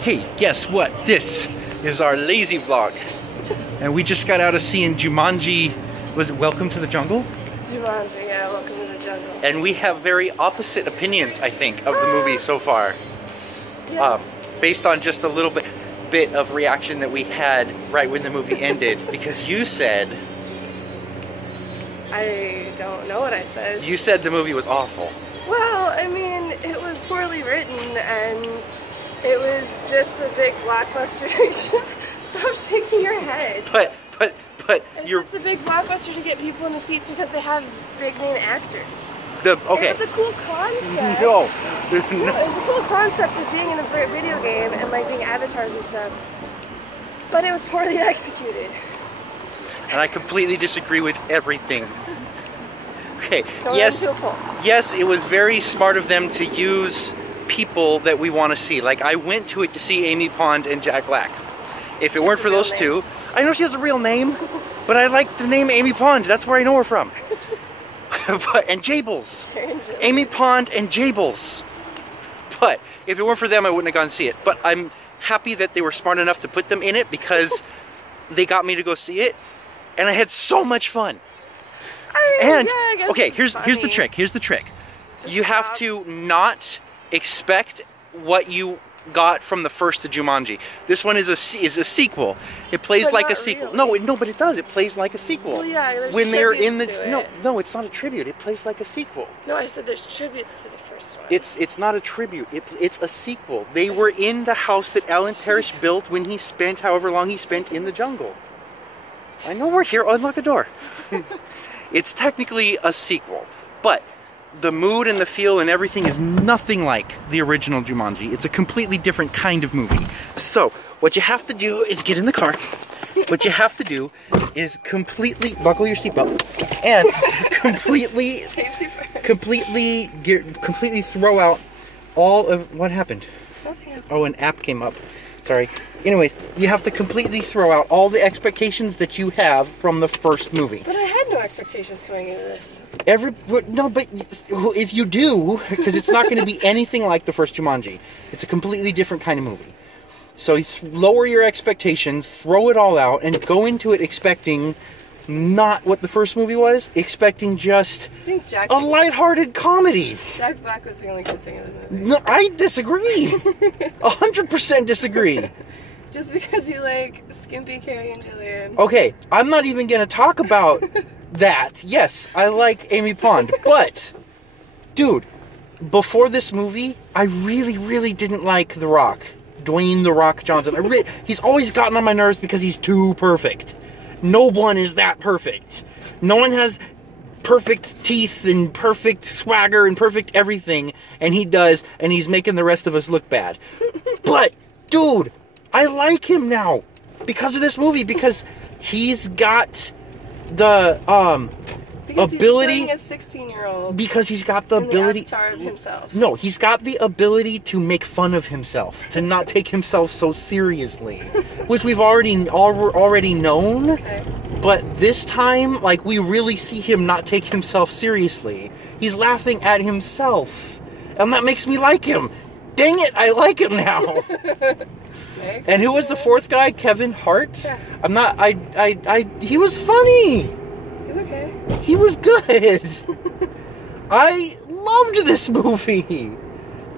Hey, guess what? This is our lazy vlog. And we just got out of seeing Jumanji. Was it Welcome to the Jungle? Jumanji, yeah, Welcome to the Jungle. And we have very opposite opinions, I think, of the movie so far. Yeah. Based on just a little bit of reaction that we had right when the movie ended. Because you said... I don't know what I said. You said the movie was awful. Well, I mean, it was poorly written and it was just a big blockbuster. Stop shaking your head. But it's you're... just a big blockbuster to get people in the seats because they have big name actors. Okay. It was a cool concept. No. It was a cool concept of being in a video game and like being avatars and stuff. But it was poorly executed. And I completely disagree with everything. Okay, Yes, yes, it was very smart of them to use people that we want to see. Like, I went to it to see Amy Pond and Jack Black. If it weren't for those two, I know she has a real name, but I like the name Amy Pond. That's where I know her from. And Jables. Amy Pond and Jables. But if it weren't for them, I wouldn't have gone to see it. But I'm happy that they were smart enough to put them in it because they got me to go see it. And I had so much fun. Okay, here's the trick. Here's the trick. You have to not expect what you got from the first to Jumanji. This one is a sequel. It plays like a sequel. Really. No, but it does. It plays like a sequel. Well, yeah, there's when they're in the to it. no, it's not a tribute. It plays like a sequel. No, I said there's tributes to the first one. It's not a tribute. It's a sequel. They were in the house that Alan Parrish built when he spent however long he spent in the jungle. I know we're here. Unlock the door. It's technically a sequel, but the mood and the feel and everything is nothing like the original Jumanji. It's a completely different kind of movie. So, what you have to do is get in the car. What you have to do is completely buckle your seatbelt and completely throw out all of what happened. Okay. Oh, an app came up. Sorry. Anyways, you have to completely throw out all the expectations that you have from the first movie. But I had no expectations going into this. No, but if you do, because it's not going to be anything like the first Jumanji. It's a completely different kind of movie. So lower your expectations, throw it all out, and go into it expecting not what the first movie was, expecting just a lighthearted comedy. Jack Black was the only good thing in the movie. No, I disagree. 100% disagree. Just because you like skimpy Carrie and Jillian. Okay, I'm not even going to talk about that. Yes, I like Amy Pond, but, dude, before this movie, I really didn't like The Rock. Dwayne The Rock Johnson. He's always gotten on my nerves because he's too perfect. No one is that perfect. No one has perfect teeth and perfect swagger and perfect everything, and he does, and he's making the rest of us look bad. But, dude, I like him now because of this movie, because he's got the ability. He's playing a 16-year-old. Because he's got the ability. The avatar of himself. No, he's got the ability to make fun of himself, to not take himself so seriously, which we've already known. Okay. But this time, like, we really see him not take himself seriously. He's laughing at himself, and that makes me like him. Dang it, I like him now. And who was the fourth guy? Kevin Hart? Yeah. He was funny. He's okay. He was good. I loved this movie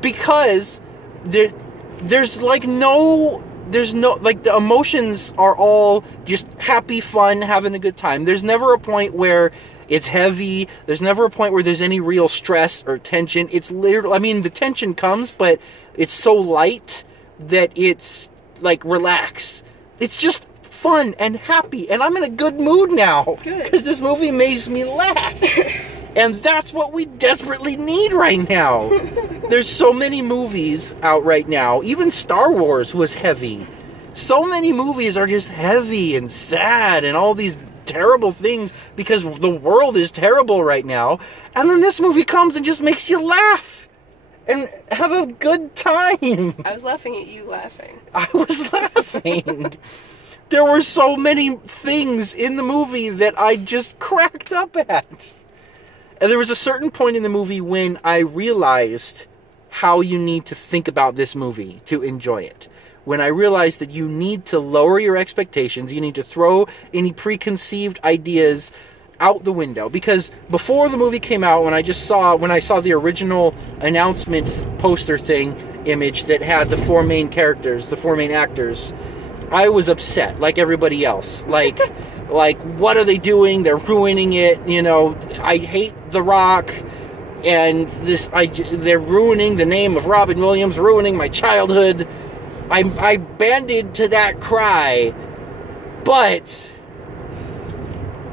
because there's no the emotions are all just happy, fun, having a good time. There's never a point where it's heavy. There's never a point where there's any real stress or tension. It's literally, I mean, the tension comes, but it's so light that it's like relax. It's just fun and happy, and I'm in a good mood now because this movie makes me laugh. And that's what we desperately need right now. There's so many movies out right now. Even Star Wars was heavy. So many movies are just heavy and sad and all these terrible things because the world is terrible right now. And then this movie comes and just makes you laugh and have a good time. I was laughing at you laughing. I was laughing. There were so many things in the movie that I just cracked up at. And there was a certain point in the movie when I realized how you need to think about this movie to enjoy it. When I realized that you need to lower your expectations, you need to throw any preconceived ideas out the window. Because before the movie came out, when I saw the original announcement poster thing image that had the four main characters, the four main actors, I was upset, like everybody else. Like, what are they doing? They're ruining it. You know, I hate The Rock, and they're ruining the name of Robin Williams, ruining my childhood. I banded to that cry, but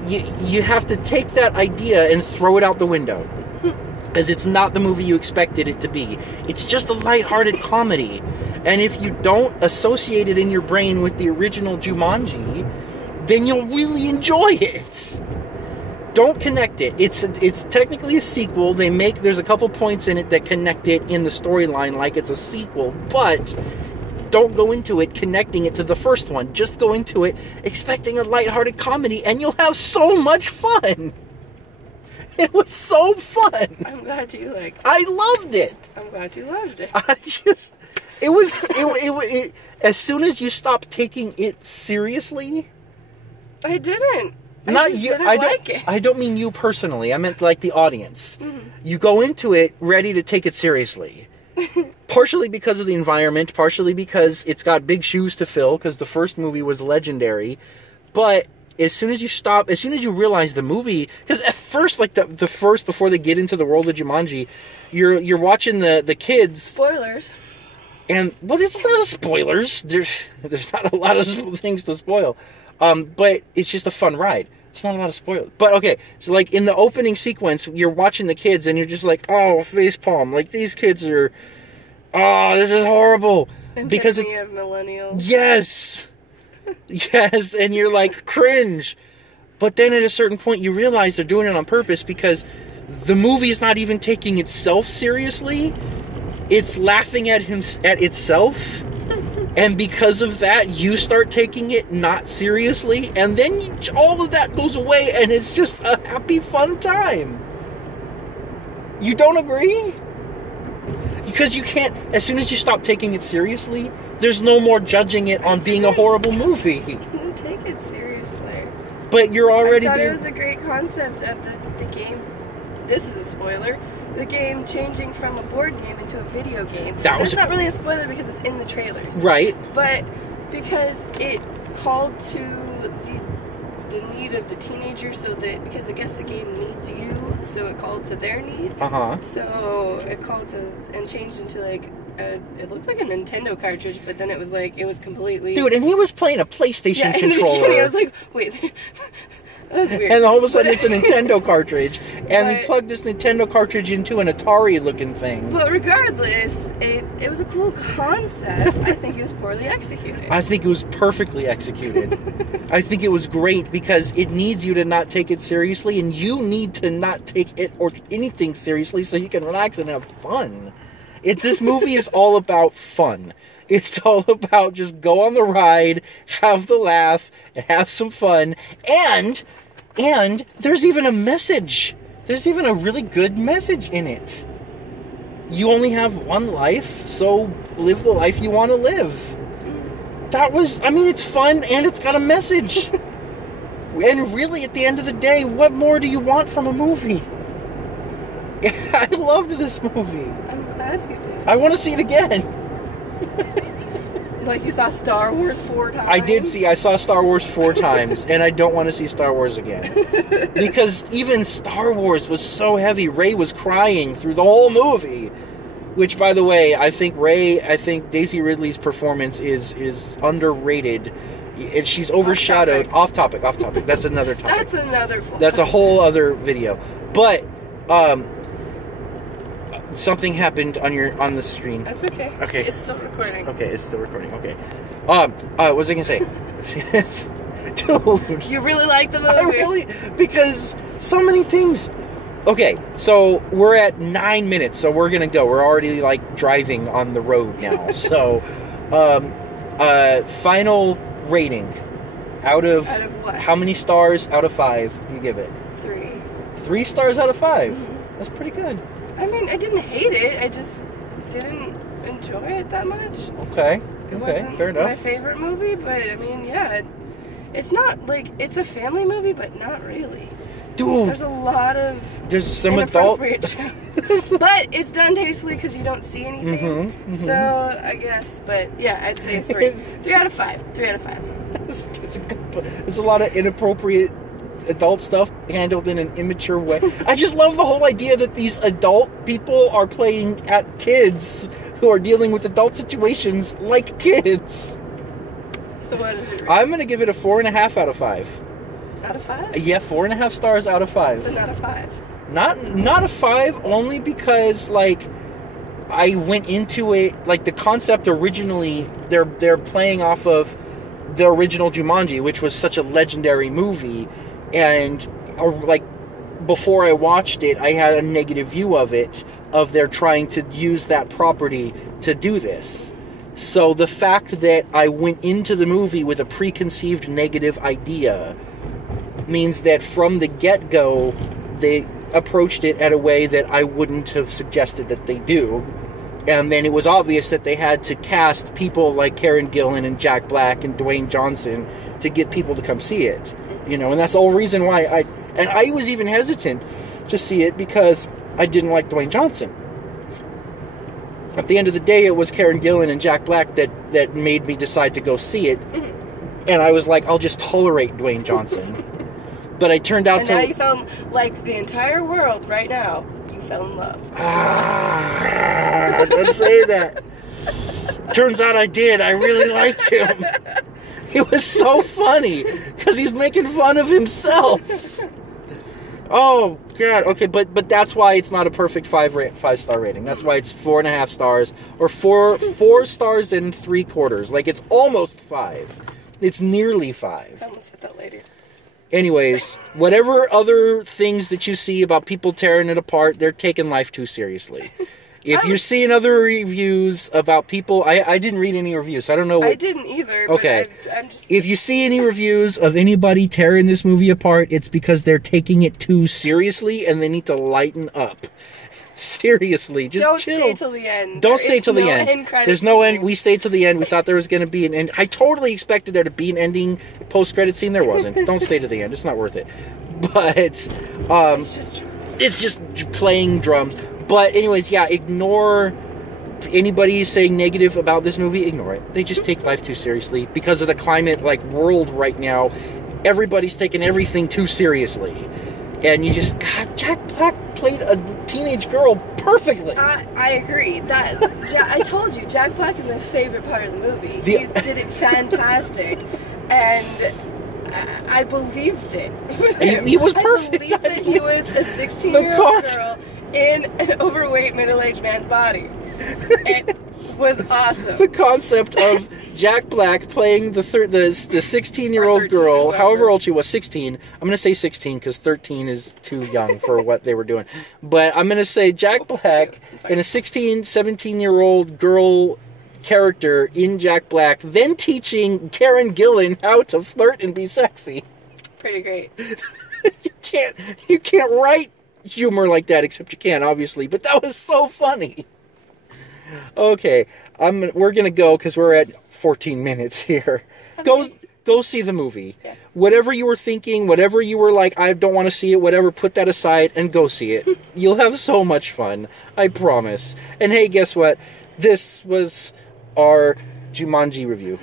you have to take that idea and throw it out the window. Because it's not the movie you expected it to be. It's just a lighthearted comedy. And if you don't associate it in your brain with the original Jumanji, then you'll really enjoy it. Don't connect it. It's technically a sequel. There's a couple points in it that connect it in the storyline like it's a sequel, but don't go into it connecting it to the first one. Just go into it expecting a lighthearted comedy, and you'll have so much fun. It was so fun. I'm glad you liked it. I loved it. I'm glad you loved it. As soon as you stopped taking it seriously. I didn't. Not you. I don't mean you personally. I meant like the audience. Mm-hmm. You go into it ready to take it seriously. Partially because of the environment, partially because it's got big shoes to fill, because the first movie was legendary. But as soon as you realize the movie, because at first, like the first, before they get into the world of Jumanji, you're watching the kids. Spoilers. And, well, it's not spoilers. There's not a lot of things to spoil. But it's just a fun ride. It's not a lot of spoilers. But, okay, so, like, in the opening sequence, you're watching the kids, and you're just like, oh, facepalm. Like, these kids are, oh, this is horrible. Because it's of millennials. Yes! Yes, and you're like, cringe. But then at a certain point, you realize they're doing it on purpose because the movie's not even taking itself seriously. It's laughing at itself. And because of that, you start taking it not seriously. And then all of that goes away, and it's just a happy, fun time. You don't agree? Because you can't, as soon as you stop taking it seriously, there's no more judging it on being a horrible movie. You can take it seriously. But you're already I thought it was a great concept of the game. This is a spoiler. The game changing from a board game into a video game. It's not really a spoiler because it's in the trailers. Right. But because it called to the need of the teenager, because I guess the game needs you, so it called to their need. Uh-huh. So it called to and changed into like it looks like a Nintendo cartridge, but then it was completely. Dude, and he was playing a PlayStation controller. I was like, wait. That was weird. And all of a sudden it's a Nintendo cartridge. And he plugged this Nintendo cartridge into an Atari-looking thing. But regardless, it was a cool concept. I think it was poorly executed. I think it was perfectly executed. I think it was great because it needs you to not take it seriously, and you need to not take it or anything seriously so you can relax and have fun. This movie is all about fun. It's all about just go on the ride, have the laugh, and have some fun. And there's even a message. There's even a really good message in it. You only have one life, so live the life you want to live. It's fun and it's got a message. And really, at the end of the day, what more do you want from a movie? I loved this movie. I'm glad you did. I want to see it again. Like you saw Star Wars 4 times? I saw Star Wars 4 times, and I don't want to see Star Wars again. Because even Star Wars was so heavy, Rey was crying through the whole movie. Which, by the way, I think Daisy Ridley's performance is underrated. And she's overshadowed. Off topic. That's another topic. That's another flaw. That's a whole other video. But, something happened on the screen. That's okay. Okay. It's still recording. Okay, it's still recording. Okay. What was I gonna say? Dude, you really like the movie. Because so many things. Okay, so we're at 9 minutes, so we're gonna go. We're already like driving on the road now. So, final rating out of what? How many stars out of 5 do you give it? 3. 3 stars out of 5. Mm-hmm. That's pretty good. I mean, I didn't hate it. I just didn't enjoy it that much. Okay. It Okay, wasn't fair enough. my favorite movie, but I mean, yeah, it's not like it's a family movie, but not really. Dude, there's a lot of some adult jokes, but it's done tastefully because you don't see anything. So I guess, but yeah, I'd say 3. 3 out of 5. 3 out of 5. There's a lot of inappropriate adult stuff handled in an immature way. I just love the whole idea that these adult people are playing at kids who are dealing with adult situations like kids. So what is your rating? I'm gonna give it a 4.5 out of 5. Out of 5? Yeah, 4.5 stars out of 5. So not a 5. Not a 5, only because like I went into it like the concept originally. They're playing off of the original Jumanji, which was such a legendary movie, and like before I watched it, I had a negative view of it. Of their trying to use that property to do this. So the fact that I went into the movie with a preconceived negative idea means that from the get-go, they approached it at a way that I wouldn't have suggested that they do. And then it was obvious that they had to cast people like Karen Gillan and Jack Black and Dwayne Johnson to get people to come see it. You know, and that's the whole reason why I was even hesitant to see it because I didn't like Dwayne Johnson. At the end of the day, it was Karen Gillan and Jack Black that made me decide to go see it. And I was like, I'll just tolerate Dwayne Johnson. But I turned out and now you felt like the entire world right now. You fell in love. Don't say that. Turns out I did. I really liked him. It was so funny because he's making fun of himself. Oh God. Okay, but that's why it's not a perfect 5-star rating. That's why it's 4.5 stars or 4 stars and 3/4. Like it's almost 5. It's nearly 5. I almost hit that later. Anyways, whatever other things that you see about people tearing it apart, they're taking life too seriously. If you're seeing other reviews about people, I didn't read any reviews, so I don't know what... I didn't either, okay. But I'm just... If you see any reviews of anybody tearing this movie apart, it's because they're taking it too seriously and they need to lighten up. Seriously, just don't chill. Stay till the end. Don't stay till the end. There's no end. We stayed till the end. We thought there was going to be an end. I totally expected there to be an ending post-credit scene. There wasn't. Don't stay to the end. It's not worth it. But it's just playing drums. But anyways, yeah, ignore anybody saying negative about this movie. Ignore it. They just take life too seriously because of the climate, like world right now. Everybody's taking everything too seriously. And you just, God, Jack Black played a teenage girl perfectly. I agree. I told you, Jack Black is my favorite part of the movie. He did it fantastic. And I believed it. He was perfect. I believed that he was a 16-year-old girl in an overweight middle-aged man's body. It was awesome. The concept of Jack Black playing the 16-year-old girl, however old she was, 16. I'm going to say 16 because 13 is too young for what they were doing. But I'm going to say Jack Black and a 16, 17-year-old girl character in Jack Black, then teaching Karen Gillan how to flirt and be sexy. Pretty great. You can't write humor like that, except you can, obviously. But that was so funny. Okay, we're gonna go because we're at 14 minutes here. Okay. Go see the movie. Yeah. Whatever you were thinking, whatever you were like, I don't want to see it, whatever, put that aside and go see it. You'll have so much fun, I promise. And hey, guess what? This was our Jumanji review.